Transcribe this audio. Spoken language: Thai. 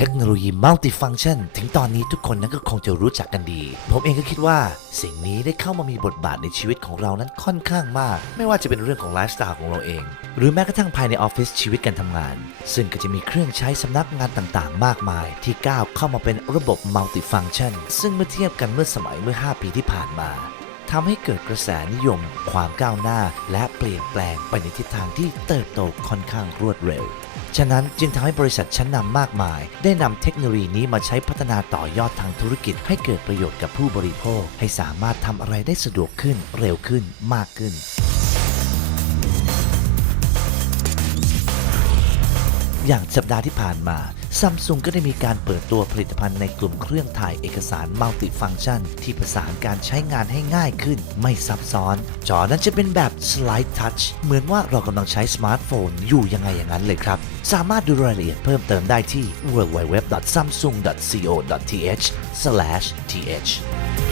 เทคโนโลยีมัลติฟังชันถึงตอนนี้ทุกคนนั้นก็คงจะรู้จักกันดี ผมเองก็คิดว่าสิ่งนี้ได้เข้ามามีบทบาทในชีวิตของเรานั้นค่อนข้างมาก ไม่ว่าจะเป็นเรื่องของไลฟ์สไตล์ของเราเอง หรือแม้กระทั่งภายในออฟฟิศชีวิตการทำงาน ซึ่งก็จะมีเครื่องใช้สำนักงานต่างๆ มากมาย ที่ก้าวเข้ามาเป็นระบบมัลติฟังชันซึ่งเมื่อเทียบกันเมื่อสมัยเมื่อ 5 ปีที่ผ่านมาทำให้เกิดกระแสนิยม ความก้าวหน้า และเปลี่ยนแปลงไปในทิศทางที่เติบโตค่อนข้างรวดเร็ว ฉะนั้นจึงทำให้บริษัทชั้นนำมากมาย ได้นำเทคโนโลยีนี้มาใช้พัฒนาต่อยอดทางธุรกิจ ให้เกิดประโยชน์กับผู้บริโภค ให้สามารถทำอะไรได้สะดวกขึ้นเร็วขึ้นมากขึ้น อย่างสัปดาห์ที่ผ่านมาซัมซุงก็ได้มีการเปิดตัวผลิตภัณฑ์ในกลุ่มเครื่องถ่ายเอกสารมัลติฟัง c t ชัน ที่ประสานการใช้งานให้ง่ายขึ้น ไม่ซับซ้อน จอนั้นจะเป็นแบบ Slide Touch เหมือนว่าเรากำลังใช้สมาร์ทโฟนอยู่ยังไงอย่างนั้นเลยครับ สามารถดูรายละเอียดเพิ่มเติมได้ที่ www.samsung.co.th/th